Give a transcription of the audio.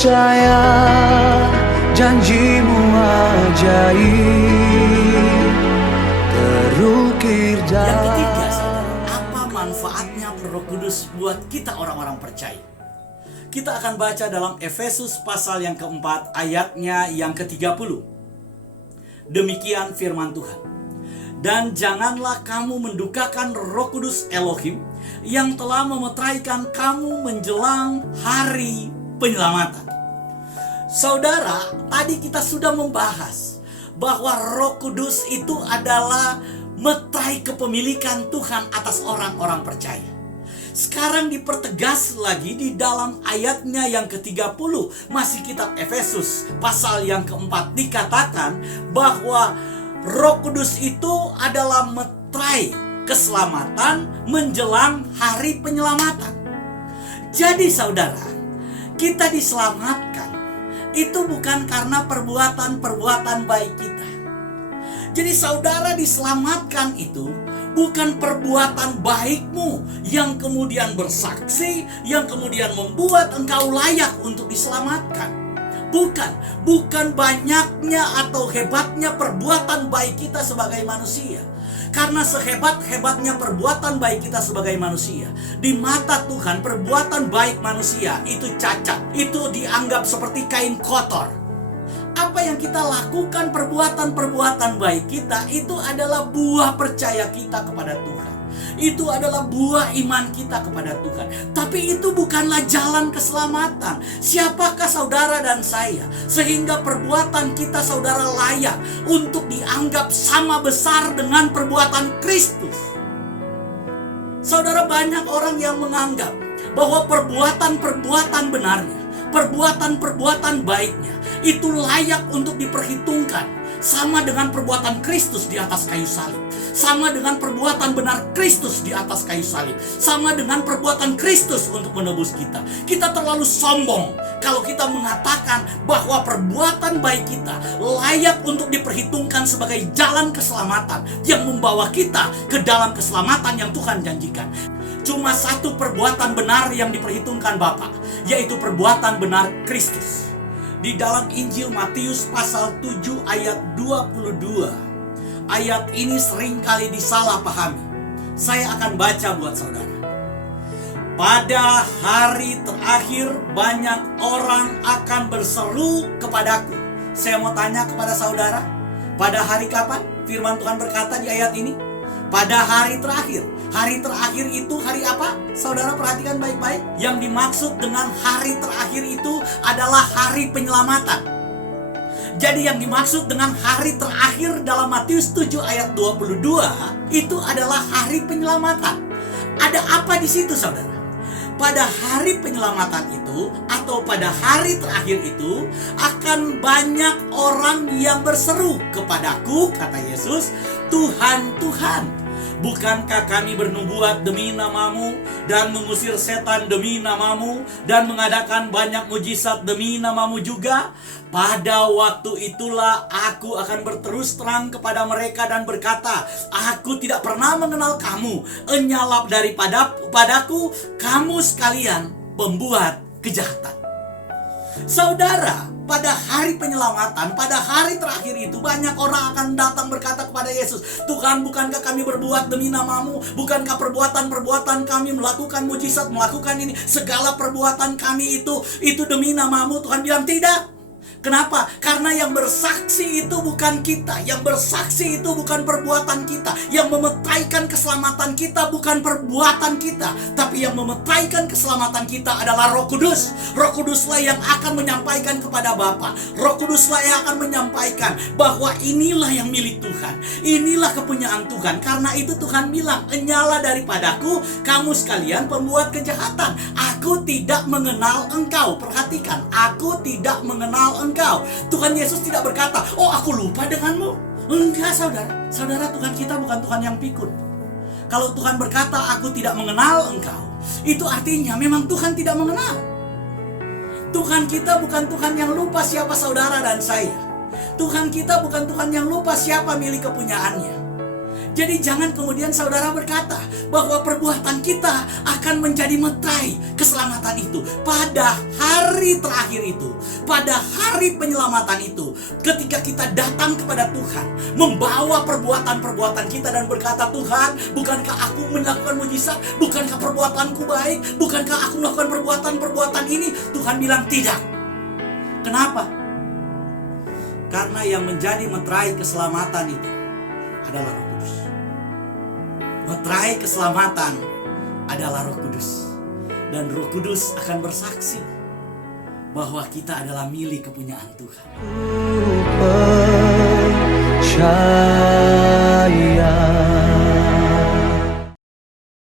percaya janjimu ajaib, terukir Yang ketiga, dalam. apa manfaatnya Roh Kudus buat kita orang-orang percaya? Kita akan baca dalam Efesus pasal yang keempat, ayatnya yang ke-30. Demikian firman Tuhan. Dan janganlah kamu mendukakan Roh Kudus Elohim yang telah memeteraikan kamu menjelang hari penyelamatan. Saudara, tadi kita sudah membahas bahwa Roh Kudus itu adalah meterai kepemilikan Tuhan atas orang-orang percaya. Sekarang dipertegas lagi di dalam ayatnya yang ke-30, masih kitab Efesus pasal yang keempat, dikatakan bahwa Roh Kudus itu adalah meterai keselamatan menjelang hari penyelamatan. Jadi saudara, kita diselamatkan itu bukan karena perbuatan-perbuatan baik kita. Jadi saudara diselamatkan itu bukan perbuatan baikmu yang kemudian bersaksi, yang kemudian membuat engkau layak untuk diselamatkan. Bukan banyaknya atau hebatnya perbuatan baik kita sebagai manusia. Karena sehebat-hebatnya perbuatan baik kita sebagai manusia, di mata Tuhan perbuatan baik manusia itu cacat. Itu dianggap seperti kain kotor. Apa yang kita lakukan, perbuatan-perbuatan baik kita, itu adalah buah percaya kita kepada Tuhan. Itu adalah buah iman kita kepada Tuhan. Tapi itu bukanlah jalan keselamatan. Siapakah saudara dan saya sehingga perbuatan kita saudara layak untuk dianggap sama besar dengan perbuatan Kristus? Saudara, banyak orang yang menganggap bahwa perbuatan-perbuatan benarnya, perbuatan-perbuatan baiknya itu layak untuk diperhitungkan sama dengan perbuatan Kristus di atas kayu salib, sama dengan perbuatan benar Kristus di atas kayu salib, sama dengan perbuatan Kristus untuk menebus kita. Kita terlalu sombong kalau kita mengatakan bahwa perbuatan baik kita layak untuk diperhitungkan sebagai jalan keselamatan yang membawa kita ke dalam keselamatan yang Tuhan janjikan. Cuma satu perbuatan benar yang diperhitungkan Bapa, yaitu perbuatan benar Kristus. Di dalam Injil Matius pasal 7 ayat 22. Ayat ini seringkali disalahpahami. Saya akan baca buat saudara. Pada hari terakhir banyak orang akan berseru kepadaku. Saya mau tanya kepada saudara, pada hari kapan firman Tuhan berkata di ayat ini? Pada hari terakhir. Hari terakhir itu hari apa? Saudara perhatikan baik-baik. Yang dimaksud dengan hari terakhir itu adalah hari penyelamatan. Jadi yang dimaksud dengan hari terakhir dalam Matius 7 ayat 22 itu adalah hari penyelamatan. Ada apa di situ saudara? Pada hari penyelamatan itu atau pada hari terakhir itu akan banyak orang yang berseru kepadaku, kata Yesus, Tuhan, Tuhan, bukankah kami bernubuat demi namamu dan mengusir setan demi namamu dan mengadakan banyak mujizat demi namamu juga? Pada waktu itulah aku akan berterus terang kepada mereka dan berkata, aku tidak pernah mengenal kamu. Enyalap padaku kamu sekalian pembuat kejahatan. Saudara, pada hari penyelamatan, pada hari terakhir itu banyak orang akan datang berkata kepada Yesus, Tuhan, bukankah kami berbuat demi namamu? Bukankah perbuatan-perbuatan kami melakukan mujizat, melakukan ini, segala perbuatan kami itu demi namamu? Tuhan bilang tidak. Kenapa? Karena yang bersaksi itu bukan kita. Yang bersaksi itu bukan perbuatan kita. Yang memeteraikan keselamatan kita bukan perbuatan kita. Tapi yang memeteraikan keselamatan kita adalah Roh Kudus. Roh Kuduslah yang akan menyampaikan kepada Bapa. Roh Kuduslah yang akan menyampaikan bahwa inilah yang milik Tuhan. Inilah kepunyaan Tuhan. Karena itu Tuhan bilang, enyala daripadaku kamu sekalian pembuat kejahatan. Aku tidak mengenal engkau. Perhatikan, aku tidak mengenal engkau. Tuhan Yesus tidak berkata, oh aku lupa denganmu. Enggak saudara. Saudara, Tuhan kita bukan Tuhan yang pikun. Kalau Tuhan berkata aku tidak mengenal engkau, itu artinya memang Tuhan tidak mengenal. Tuhan kita bukan Tuhan yang lupa siapa saudara dan saya. Tuhan kita bukan Tuhan yang lupa siapa milik kepunyaannya. Jadi jangan kemudian saudara berkata bahwa perbuatan kita akan menjadi meterai keselamatan itu. Pada hari terakhir itu, pada hari penyelamatan itu, ketika kita datang kepada Tuhan, membawa perbuatan-perbuatan kita dan berkata, Tuhan, bukankah aku melakukan mujizat? Bukankah perbuatanku baik? Bukankah aku melakukan perbuatan-perbuatan ini? Tuhan bilang tidak. Kenapa? Karena yang menjadi meterai keselamatan itu adalah Roh Kudus. Meterai keselamatan adalah Roh Kudus. Dan Roh Kudus akan bersaksi bahwa kita adalah milik kepunyaan Tuhan. percaya